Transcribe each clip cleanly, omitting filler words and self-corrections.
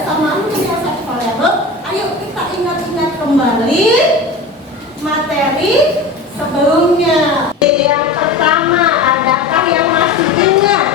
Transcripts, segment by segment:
ketidaksamaan linear satu variabel, ayo kita ingat-ingat kembali materi sebelumnya. Yang pertama, adakah yang masih ingat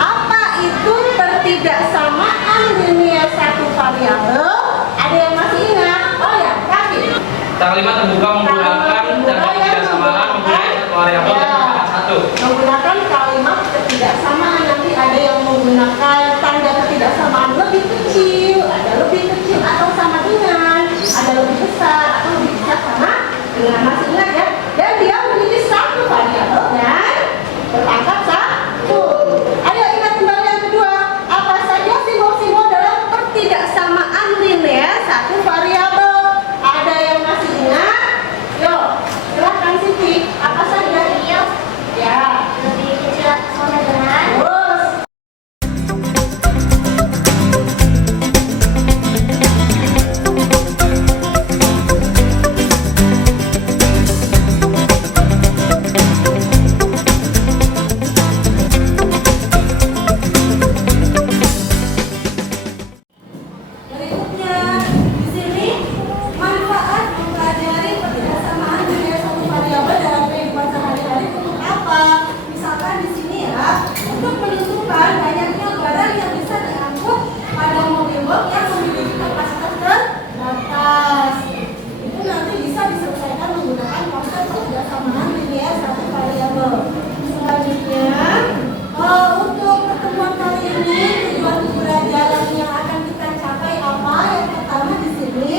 apa itu ketidaksamaan linear satu variabel? Ada yang masih ingat? Oh ya, kaki. Kalimat terbuka menggunakan data ketidaksamaan mempunyai satu variabel dan satu. Menggunakan kalimat ketidaksamaan, nanti ada yang menggunakan tanda ketidaksamaan lebih kecil, ada lebih kecil atau sama dengan, ada lebih besar atau lebih besar sama dengan. Masih ingat ya? Dan dia memiliki satu variabel dan berpangkat satu. Ayo ingat kembali yang kedua. Apa saja simbol-simbol dalam ketidaksamaan linear satu variabel? Ada yang masih ingat? Yuk, silahkan Siti. Apa saja? Ya, lebih kecil atau sama dengan. terus. Berikutnya, di sini manfaat mempelajari ketidaksamaan linear satu variabel dalam kehidupan sehari-hari untuk apa? Misalkan di sini ya, untuk menentukan banyaknya barang yang bisa diangkut pada mobil box yang memiliki kapasitas terbatas. Itu nanti bisa diselesaikan menggunakan konsep ketidaksamaan linear satu variabel. Selanjutnya, untuk pertemuan kali ini tujuan pembelajaran yang akan kita capai apa? Yang pertama di sini,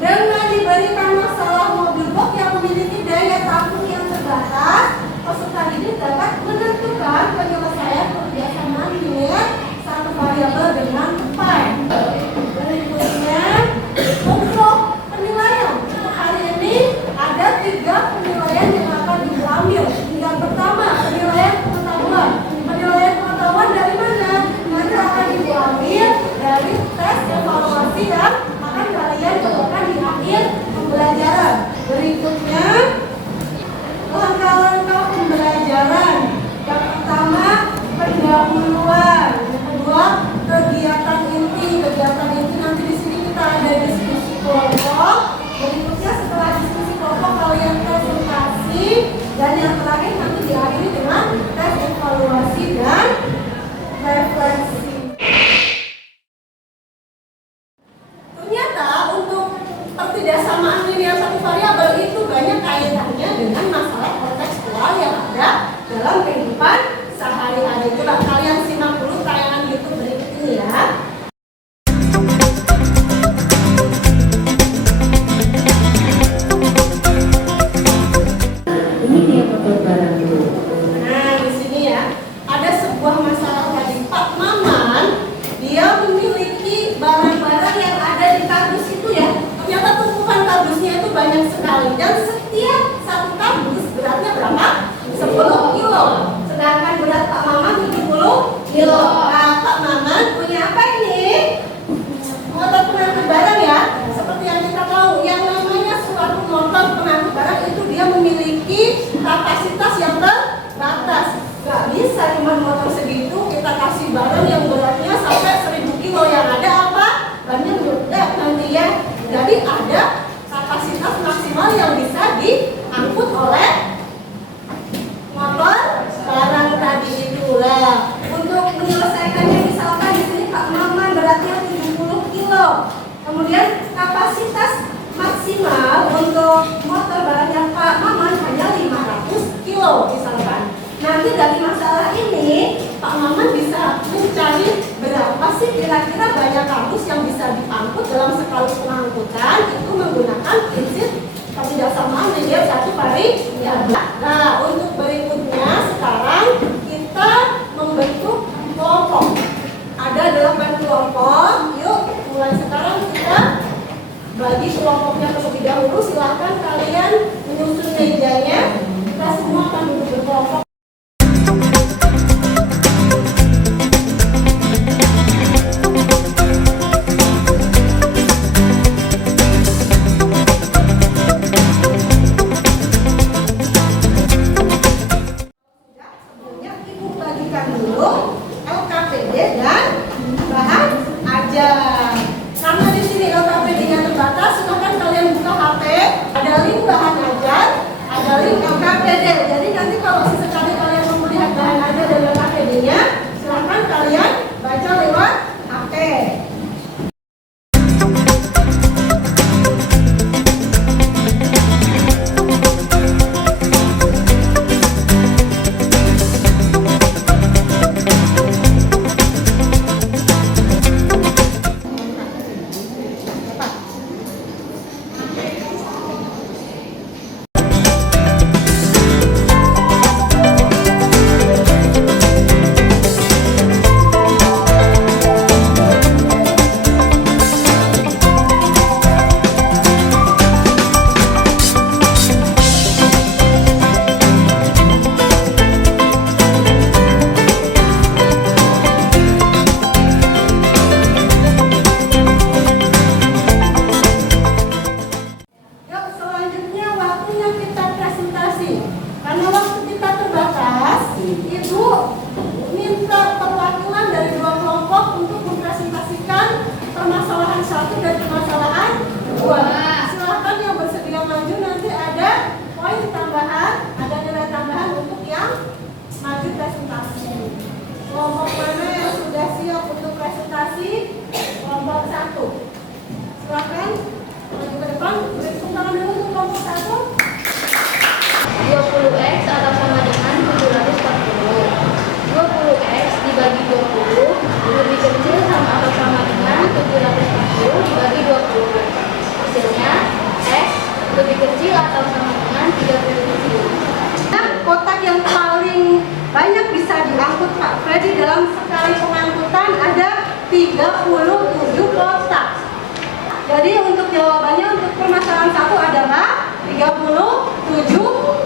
dengan diberikan masalah mobil box yang memiliki daya tampung yang terbatas, peserta didik dapat menentukan penyelesaian ketidaksamaan linear satu variabel dengan tepat. Berikutnya, untuk penilaian untuk hari ini ada 3 penilaian yang akan diambil. Yang pertama, penilaian pengetahuan. Penilaian pengetahuan dari mana? Nanti akan diambil dari tes evaluasi yang akan kalian lakukan di akhir pembelajaran. Berikutnya, langkah-langkah pembelajaran. Yang pertama, pendahuluan. Yang kedua, kegiatan inti. Kegiatan inti nanti di sini kita ada diskusi kelompok. Berikutnya setelah diskusi kelompok kalian presentasi, dan yang terakhir nanti diakhiri dengan tes evaluasi dan refleksi. Ternyata untuk ketidaksamaan linear satu variabel itu banyak kaitannya dengan masalah kontekstual yang ada dalam kehidupan sehari-hari. Coba kalian simak dulu tayangan YouTube berikut ini ya. Ini dia motor barang dulu. Nah, di sini ya, ada sebuah masalah tadi. Pak Maman, dia memiliki barang-barang yang ada di kardus itu ya. Ternyata tumpukan kardusnya itu banyak sekali. Dan setiap satu kardus beratnya berapa? 10 kilo. Sedangkan berat Pak Maman 70 kilo. Nah, Pak Maman punya apa ini? Motor pengangkut barang ya. Seperti yang kita tahu, yang namanya suatu motor pengangkut barang itu dia memiliki kapasitas yang terbatas. Gak bisa cuma motor segitu kita kasih barang yang beratnya sampai 1000 kilo. Yang ada apa? Bannya meledak nanti ya. Jadi ada kapasitas maksimal yang bisa diangkut oleh motor barang tadi itu lah. Untuk menyelesaikannya misalkan di sini Pak Maman beratnya 70 kilo. Kemudian kapasitas maksimal untuk motor barang yang Pak Maman hanya 500 kilo misalkan. Nanti dari masalah ini Pak Maman bisa mencari berapa sih kira-kira banyak kardus yang bisa diangkut dalam sekali pengangkutan itu menggunakan prinsip ketidaksamaan linear satu variabel. Nah, untuk berikutnya sekarang kita membentuk kelompok. Ada 8 kelompok. Yuk, mulai sekarang kita bagi kelompoknya terlebih dahulu. Silahkan kalian menyusun mejanya. Kita semua akan duduk berkelompok. Sebelumnya Ibu bagikan dulu LKPD dan bahan ajar. deh. Jadi nanti kalau sesekali kalian mau melihat bahan aja dan KPD-nya, silahkan kalian baca lewat HP. Yuk, selanjutnya waktunya kita presentasi. Karena waktu kita terbatas, Ibu minta perwakilan dari dua kelompok untuk mempresentasikan permasalahan satu dan permasalahan dua. Silakan yang bersedia maju, nanti ada poin tambahan, ada nilai tambahan untuk yang maju presentasi. Kelompok mana yang sudah siap untuk presentasi? Kelompok satu. Silakan maju ke depan, beri tepuk tangan dulu untuk kelompok satu. 20x atau sama dengan 740. 20x dibagi 20 lebih kecil sama atau sama dengan 740 dibagi 20. Hasilnya x lebih kecil atau sama dengan 37. Nah, kotak yang paling banyak bisa diangkut Pak Freddy dalam sekali pengangkutan ada 37 kotak. Jadi untuk jawabannya untuk permasalahan satu adalah 37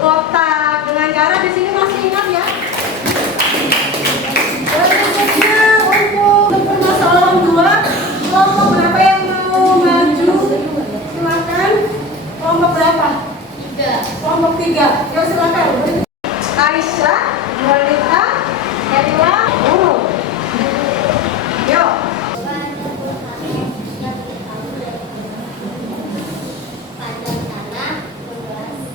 kotak. Dengan cara di sini masih ingat ya. Berikutnya untuk permasalahan dua, kelompok berapa yang mau maju? Silakan. Kelompok berapa? 3. Kelompok 3. Yuk silakan. Aisyah, Wanita, Erila, Yuk. Panjang tanah 12.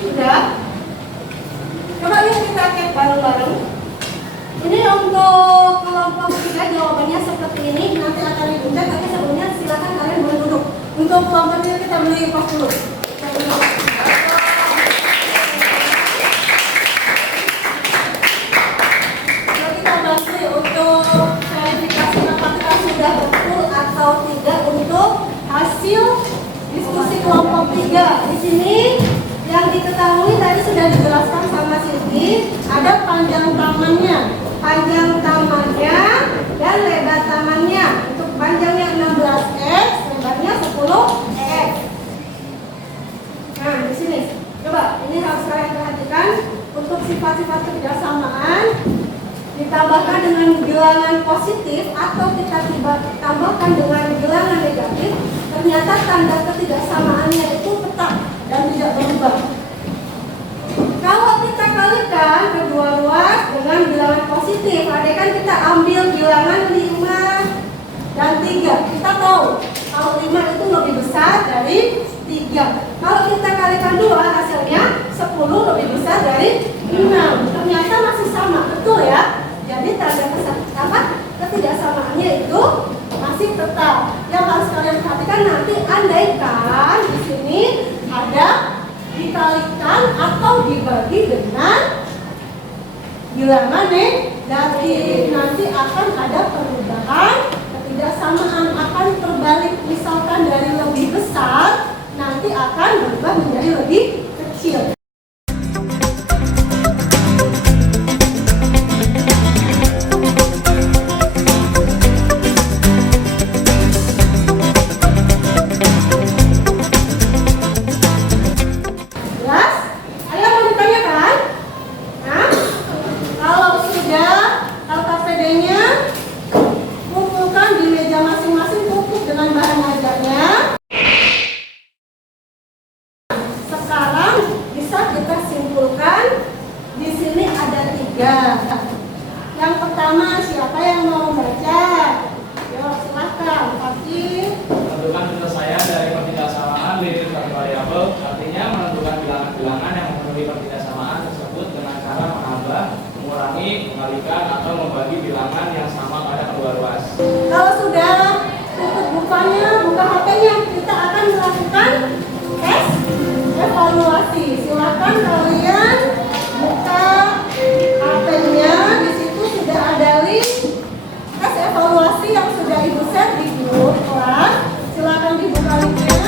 Sudah? Coba yuk kita cek bareng-bareng. Ini untuk kelompok 3 jawabannya seperti ini. Nanti akan dibuka, tapi sebelumnya silakan kalian boleh duduk. Untuk kelompok ini kita beli pos dulu. Nah, kita bantu untuk verifikasi apakah sudah betul atau tidak untuk hasil diskusi kelompok 3. Di sini yang diketahui tadi sudah dijelaskan sama Siti, ada panjang tamannya dan lebar tamannya. Untuk panjangnya 16x, lebarnya 10x. Nah, di sini coba ini harus kalian perhatikan untuk sifat-sifat kebersamaan ditambahkan dengan bilangan positif atau kita tambahkan dengan bilangan negatif, ternyata tanda ketidaksamaannya itu tetap dan tidak berubah. Kalau kita kalikan kedua ruas dengan bilangan positif, andai kan kita ambil bilangan 5 dan 3, kita tahu kalau 5 itu lebih besar dari 3. Kalau kita kalikan 2, hasilnya 10 lebih besar dari 6. Ternyata masih sama, betul ya? Jadi tanda ketidaksamaannya itu masih tetap. Yang harus kalian perhatikan nanti, andaikan di sini ada dikalikan atau dibagi dengan bilangan negatif, nanti akan ada perubahan ketidaksamaan, akan terbalik. Misalkan dari lebih besar nanti akan berubah menjadi lebih kecil. Yang pertama, siapa yang mau baca? Yuk, silakan. Pasti. Tentukan penyelesaian dari ketidaksamaan mirip mengembalikan atau membagi bilangan yang sama pada kedua ruas. Kalau sudah tutup bukanya, buka HP-nya, kita akan melakukan tes evaluasi. Silakan kalian buka HP-nya, di situ sudah ada link tes evaluasi yang sudah Ibu share di grup kelas. Silakan dibuka linknya.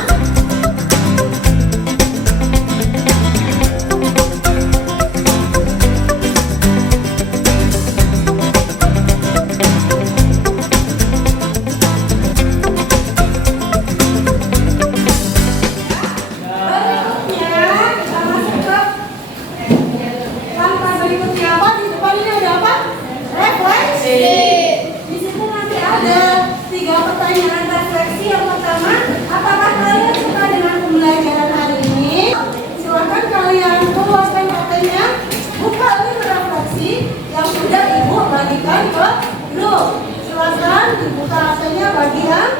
Pertanyaan refleksi yang pertama, apakah kalian suka dengan pembelajaran hari ini? Silakan kalian keluarkan HP-nya, buka link refleksi yang sudah Ibu bagikan ke grup. Silakan dibuka HP-nya bagi yang